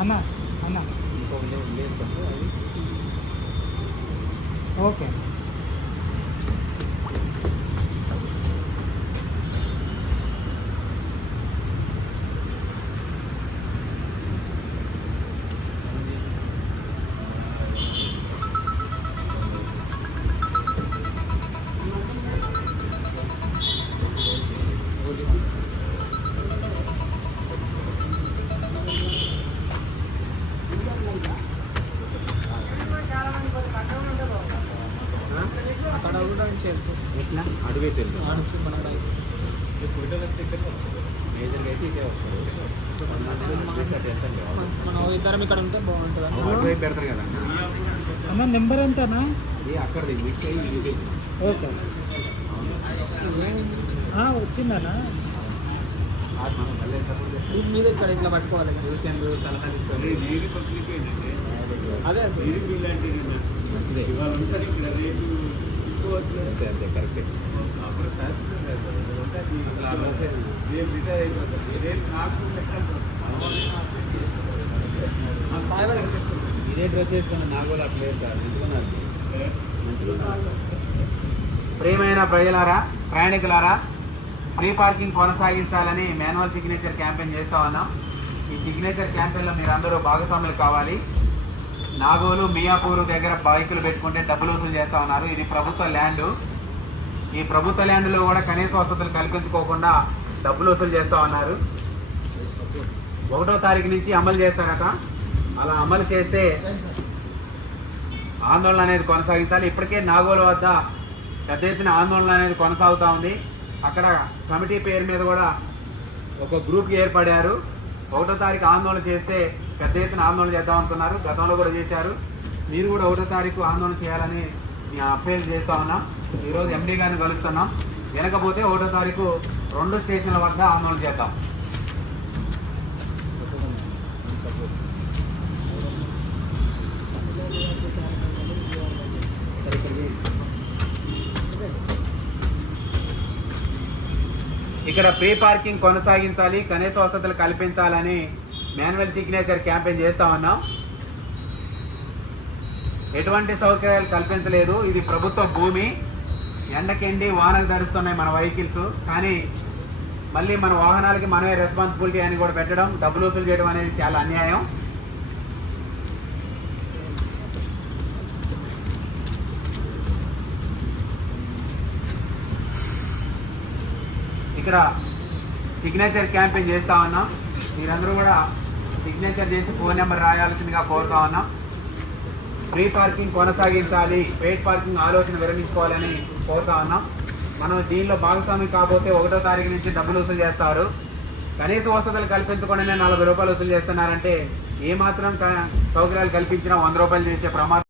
అన్న అన్న ఇంకొక లేదు అది ఓకే. అక్కడ కూడా నుంచి ఎట్లా అడుగైతే నుంచి మన మేజర్గా అయితే ఇదే వస్తారు. మనం ఇద్దరం ఇక్కడ ఉంటే బాగుంటుంది. అటువైపు పెడతారు కదా అన్న. నెంబర్ ఎంతనా? ఇది అక్కడది మిక్స్ అయ్యి ఓకే వచ్చిందనా? దీని మీద ఇక్కడ ఇట్లా పట్టుకోవాలి. సూచనలు సలహా తీసుకొని అదే మంచిదే. అంతే అంతే కరెక్టే. ఇదే డ్రెస్ వేసుకున్నా నాకు కూడా అట్లా ప్రియమైన ప్రజలారా, ప్రయాణికులారా, ఫ్రీ పార్కింగ్ కొనసాగించాలని మాన్యువల్ సిగ్నేచర్ క్యాంపెయిన్ చేస్తా ఉన్నాం. ఈ సిగ్నేచర్ క్యాంపెయిన్లో మీరు అందరూ భాగస్వాములు కావాలి. నాగోలు మియాపూరు దగ్గర బైకులు పెట్టుకుంటే డబ్బులు వసూలు చేస్తూ ఉన్నారు. ఇది ప్రభుత్వ ల్యాండు. ఈ ప్రభుత్వ ల్యాండ్లో కూడా కనీస వసతులు కల్పించుకోకుండా డబ్బులు వసూలు చేస్తూ ఉన్నారు. 1వ తారీఖు నుంచి అమలు చేస్తారట. అలా అమలు చేస్తే ఆందోళన అనేది కొనసాగించాలి. ఇప్పటికే నాగోలు వద్ద పెద్ద ఎత్తున ఆందోళన అనేది కొనసాగుతూ ఉంది. అక్కడ కమిటీ పేరు మీద కూడా ఒక గ్రూప్ ఏర్పడారు. 1వ తారీఖు ఆందోళన చేస్తే పెద్ద ఎత్తున ఆందోళన చేద్దాం అనుకున్నారు. గతంలో కూడా చేశారు. మీరు కూడా 1వ తారీఖు ఆందోళన చేయాలని అప్పీల్ చేస్తూ ఉన్నాం. ఈరోజు ఎండీ గారిని కలుస్తున్నాం. వినకపోతే 1వ తారీఖు 2 స్టేషన్ల వద్ద ఆందోళన చేద్దాం. ఇక్కడ ఫ్రీ పార్కింగ్ కొనసాగించాలి, కనీస వసతులు కల్పించాలని మాన్యువల్ సిగ్నేచర్ క్యాంపెయిన్ చేస్తా ఉన్నాం. ఎటువంటి సౌకర్యాలు కల్పించలేదు. ఇది ప్రభుత్వ భూమి. ఎండకెండి వానకు తడుస్తున్నాయి మన వెహికల్స్. కానీ మళ్ళీ మన వాహనాలకి మనమే రెస్పాన్సిబిలిటీ అని కూడా పెట్టడం, డబ్బులు వసూలు చేయడం అనేది చాలా అన్యాయం. ఇక్కడ సిగ్నేచర్ క్యాంపెయిన్ చేస్తా ఉన్నాం. మీరందరూ కూడా సిగ్నేచర్ చేసి ఫోన్ నెంబర్ రాయాల్సిందిగా కోరుతా ఉన్నాం. ఫ్రీ పార్కింగ్ కొనసాగించాలి, పెయిడ్ పార్కింగ్ ఆలోచన విరమించుకోవాలని కోరుతా ఉన్నాం. మనం దీనిలో భాగస్వామి కాకపోతే 1వ తారీఖు నుంచి డబ్బులు వసూలు చేస్తారు. కనీస వసతులు కల్పించకుండానే 40 రూపాయలు వసూలు చేస్తున్నారంటే ఏమాత్రం సౌకర్యాలు కల్పించినా 100 రూపాయలు చేసే ప్రమాదం